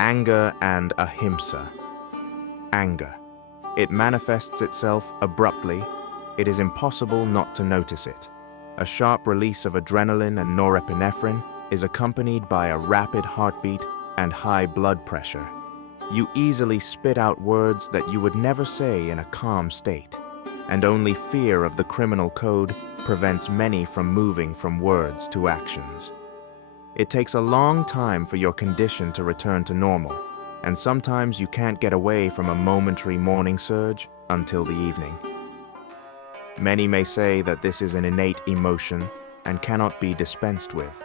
Anger and Ahimsa. Anger. It manifests itself abruptly. It is impossible not to notice it. A sharp release of adrenaline and norepinephrine is accompanied by a rapid heartbeat and high blood pressure. You easily spit out words that you would never say in a calm state, and only fear of the criminal code prevents many from moving from words to actions. It takes a long time for your condition to return to normal, and sometimes you can't get away from a momentary morning surge until the evening. Many may say that this is an innate emotion and cannot be dispensed with,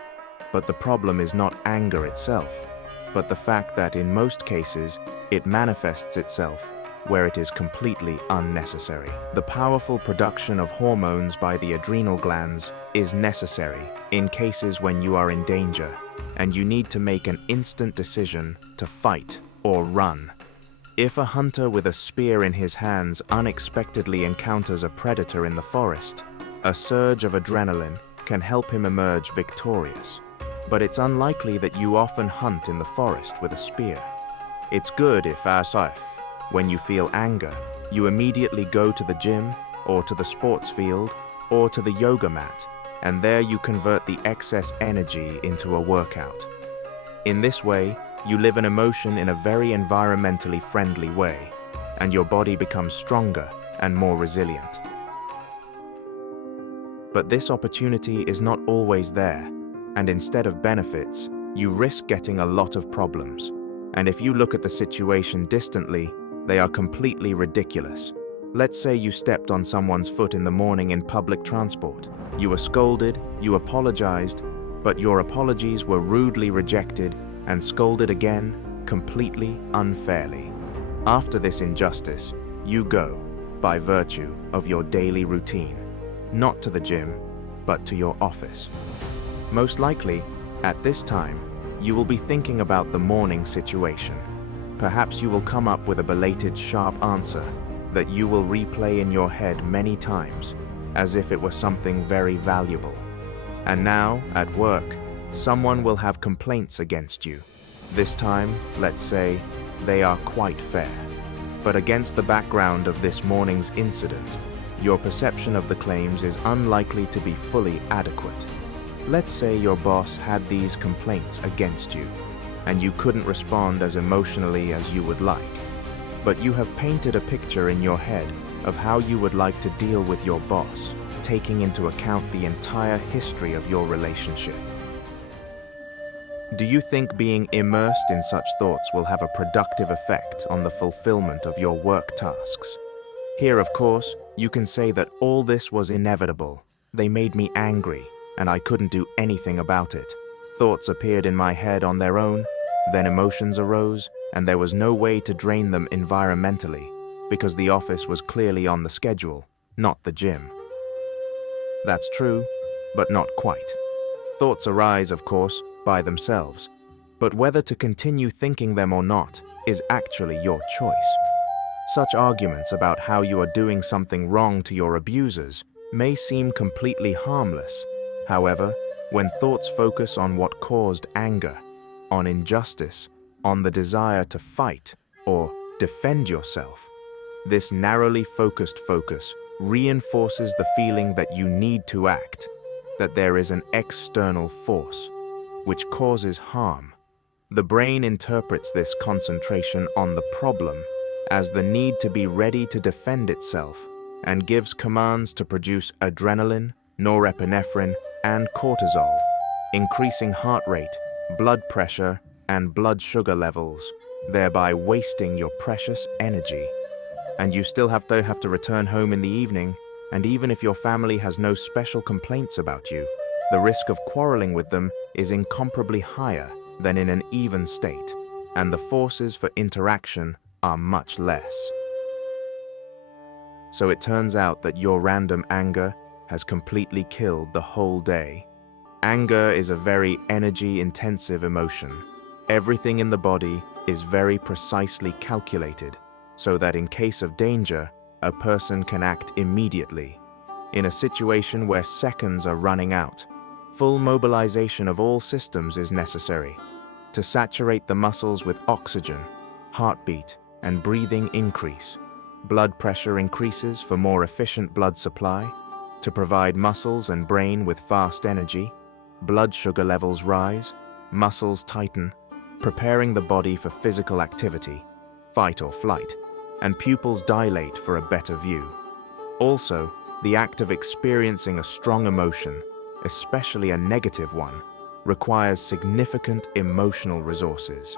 but the problem is not anger itself, but the fact that in most cases it manifests itself where it is completely unnecessary. The powerful production of hormones by the adrenal glands is necessary in cases when you are in danger and you need to make an instant decision to fight or run. If a hunter with a spear in his hands unexpectedly encounters a predator in the forest, a surge of adrenaline can help him emerge victorious. But it's unlikely that you often hunt in the forest with a spear. It's good if, when you feel anger, you immediately go to the gym or to the sports field or to the yoga mat, and there you convert the excess energy into a workout. In this way, you live an emotion in a very environmentally friendly way, and your body becomes stronger and more resilient. But this opportunity is not always there, and instead of benefits, you risk getting a lot of problems. And if you look at the situation distantly, they are completely ridiculous. Let's say you stepped on someone's foot in the morning in public transport. You were scolded, you apologized, but your apologies were rudely rejected and scolded again, completely unfairly. After this injustice, you go, by virtue of your daily routine, not to the gym, but to your office. Most likely, at this time, you will be thinking about the morning situation. Perhaps you will come up with a belated sharp answer that you will replay in your head many times, as if it were something very valuable. And now, at work, someone will have complaints against you. This time, let's say, they are quite fair. But against the background of this morning's incident, your perception of the claims is unlikely to be fully adequate. Let's say your boss had these complaints against you, and you couldn't respond as emotionally as you would like. But you have painted a picture in your head of how you would like to deal with your boss, taking into account the entire history of your relationship. Do you think being immersed in such thoughts will have a productive effect on the fulfillment of your work tasks? Here, of course, you can say that all this was inevitable. They made me angry, and I couldn't do anything about it. Thoughts appeared in my head on their own, then emotions arose, and there was no way to drain them environmentally, because the office was clearly on the schedule, not the gym. That's true, but not quite. Thoughts arise, of course, by themselves, but whether to continue thinking them or not is actually your choice. Such arguments about how you are doing something wrong to your abusers may seem completely harmless. However, when thoughts focus on what caused anger, on injustice, on the desire to fight or defend yourself, this narrowly focused focus reinforces the feeling that you need to act, that there is an external force, which causes harm. The brain interprets this concentration on the problem as the need to be ready to defend itself and gives commands to produce adrenaline, norepinephrine, and cortisol, increasing heart rate, blood pressure, and blood sugar levels, thereby wasting your precious energy. And you still have to return home in the evening, and even if your family has no special complaints about you, the risk of quarreling with them is incomparably higher than in an even state, and the forces for interaction are much less. So it turns out that your random anger has completely killed the whole day. Anger is a very energy-intensive emotion. Everything in the body is very precisely calculated, so that in case of danger, a person can act immediately. In a situation where seconds are running out, full mobilization of all systems is necessary. To saturate the muscles with oxygen, heartbeat and breathing increase. Blood pressure increases for more efficient blood supply. To provide muscles and brain with fast energy, blood sugar levels rise, muscles tighten, preparing the body for physical activity, fight or flight, and pupils dilate for a better view. Also, the act of experiencing a strong emotion, especially a negative one, requires significant emotional resources.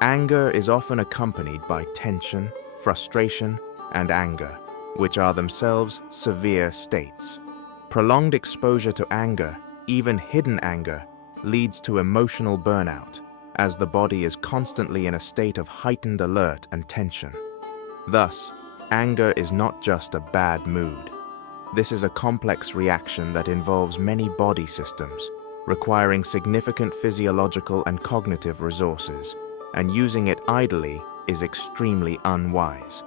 Anger is often accompanied by tension, frustration, and anger, which are themselves severe states. Prolonged exposure to anger, even hidden anger, leads to emotional burnout, as the body is constantly in a state of heightened alert and tension. Thus, anger is not just a bad mood. This is a complex reaction that involves many body systems, requiring significant physiological and cognitive resources, and using it idly is extremely unwise.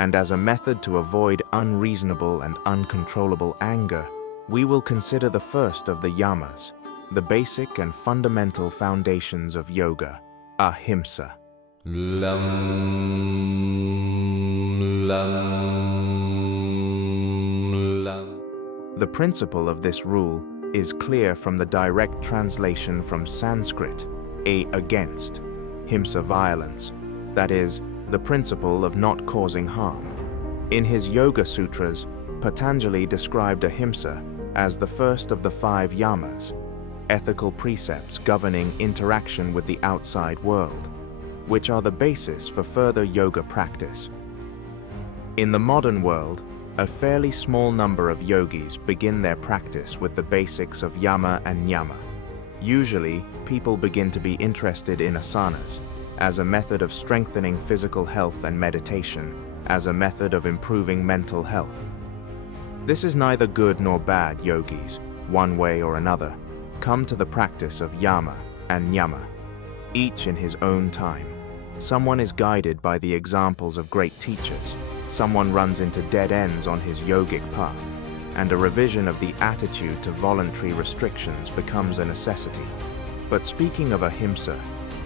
And as a method to avoid unreasonable and uncontrollable anger, we will consider the first of the yamas, the basic and fundamental foundations of yoga, Ahimsa. The principle of this rule is clear from the direct translation from Sanskrit, against, himsa violence, that is, the principle of not causing harm. In his Yoga Sutras, Patanjali described Ahimsa as the first of the 5 yamas, ethical precepts governing interaction with the outside world, which are the basis for further yoga practice. In the modern world, a fairly small number of yogis begin their practice with the basics of Yama and Niyama. Usually, people begin to be interested in asanas, as a method of strengthening physical health, and meditation, as a method of improving mental health. This is neither good nor bad. Yogis, one way or another, come to the practice of Yama and Niyama, each in his own time. Someone is guided by the examples of great teachers, someone runs into dead ends on his yogic path, and a revision of the attitude to voluntary restrictions becomes a necessity. But speaking of Ahimsa,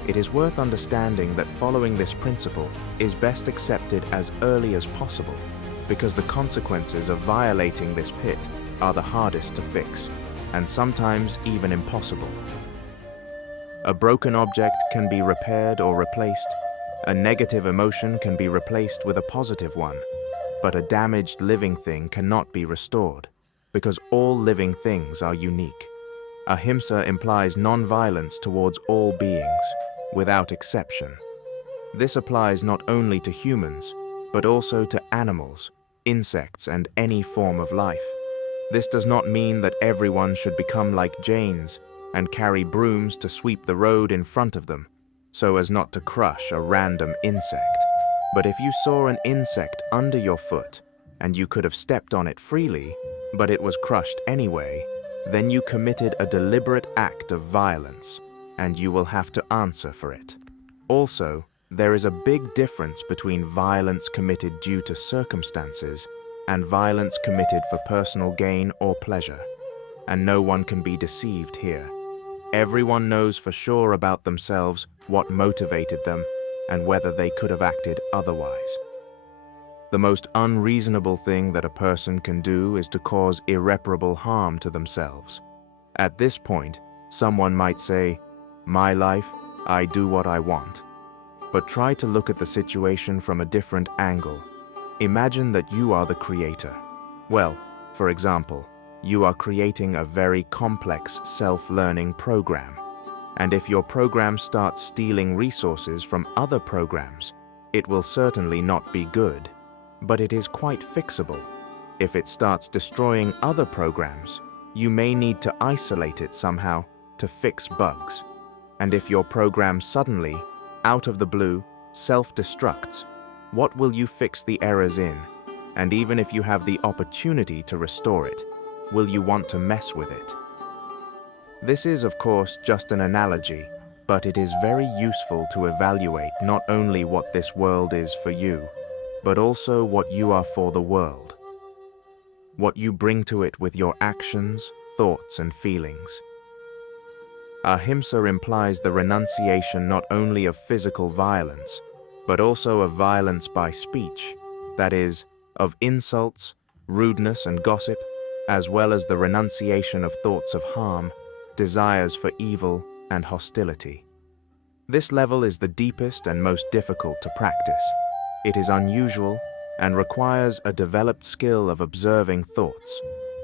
it is worth understanding that following this principle is best accepted as early as possible, because the consequences of violating this pit are the hardest to fix, and sometimes even impossible. A broken object can be repaired or replaced. A negative emotion can be replaced with a positive one, but a damaged living thing cannot be restored, because all living things are unique. Ahimsa implies non-violence towards all beings, without exception. This applies not only to humans, but also to animals, insects, and any form of life. This does not mean that everyone should become like Jains and carry brooms to sweep the road in front of them, so as not to crush a random insect. But if you saw an insect under your foot, and you could have stepped on it freely, but it was crushed anyway, then you committed a deliberate act of violence, and you will have to answer for it. Also, there is a big difference between violence committed due to circumstances and violence committed for personal gain or pleasure, and no one can be deceived here. Everyone knows for sure about themselves what motivated them and whether they could have acted otherwise. The most unreasonable thing that a person can do is to cause irreparable harm to themselves. At this point, someone might say, "My life, I do what I want." But try to look at the situation from a different angle. Imagine that you are the creator. Well, for example, you are creating a very complex self-learning program. And if your program starts stealing resources from other programs, it will certainly not be good. But it is quite fixable. If it starts destroying other programs, you may need to isolate it somehow to fix bugs. And if your program suddenly, out of the blue, self-destructs, what will you fix the errors in? And even if you have the opportunity to restore it, will you want to mess with it? This is, of course, just an analogy, but it is very useful to evaluate not only what this world is for you, but also what you are for the world. What you bring to it with your actions, thoughts, and feelings. Ahimsa implies the renunciation not only of physical violence, but also of violence by speech, that is, of insults, rudeness and gossip, as well as the renunciation of thoughts of harm, desires for evil and hostility. This level is the deepest and most difficult to practice. It is unusual and requires a developed skill of observing thoughts,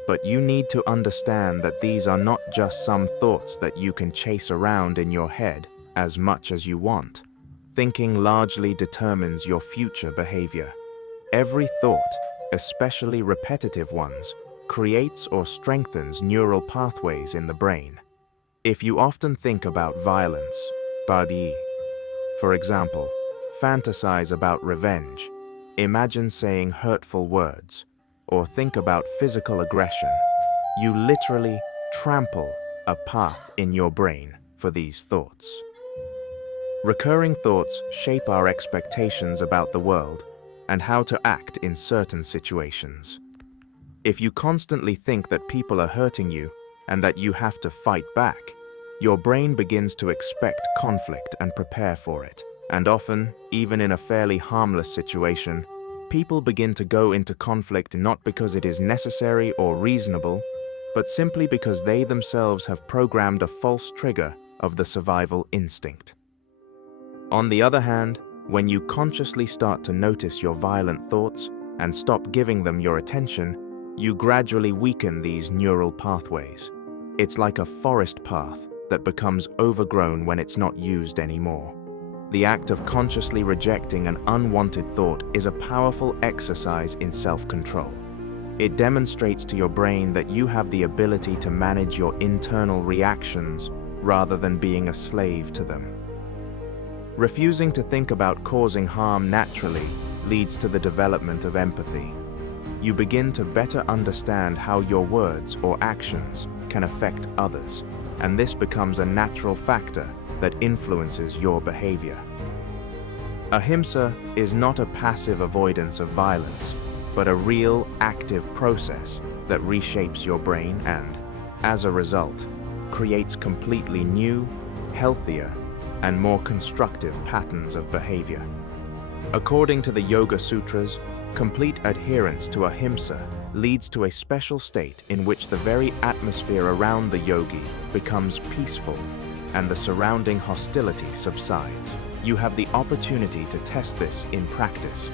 but you need to understand that these are not just some thoughts that you can chase around in your head as much as you want. Thinking largely determines your future behavior. Every thought, especially repetitive ones, creates or strengthens neural pathways in the brain. If you often think about violence, badi, for example, fantasize about revenge, imagine saying hurtful words, or think about physical aggression, you literally trample a path in your brain for these thoughts. Recurring thoughts shape our expectations about the world and how to act in certain situations. If you constantly think that people are hurting you and that you have to fight back, your brain begins to expect conflict and prepare for it. And often, even in a fairly harmless situation, people begin to go into conflict not because it is necessary or reasonable, but simply because they themselves have programmed a false trigger of the survival instinct. On the other hand, when you consciously start to notice your violent thoughts and stop giving them your attention, you gradually weaken these neural pathways. It's like a forest path that becomes overgrown when it's not used anymore. The act of consciously rejecting an unwanted thought is a powerful exercise in self-control. It demonstrates to your brain that you have the ability to manage your internal reactions rather than being a slave to them. Refusing to think about causing harm naturally leads to the development of empathy. You begin to better understand how your words or actions can affect others, and this becomes a natural factor that influences your behavior. Ahimsa is not a passive avoidance of violence, but a real, active process that reshapes your brain and, as a result, creates completely new, healthier, and more constructive patterns of behavior. According to the Yoga Sutras, complete adherence to Ahimsa leads to a special state in which the very atmosphere around the yogi becomes peaceful and the surrounding hostility subsides. You have the opportunity to test this in practice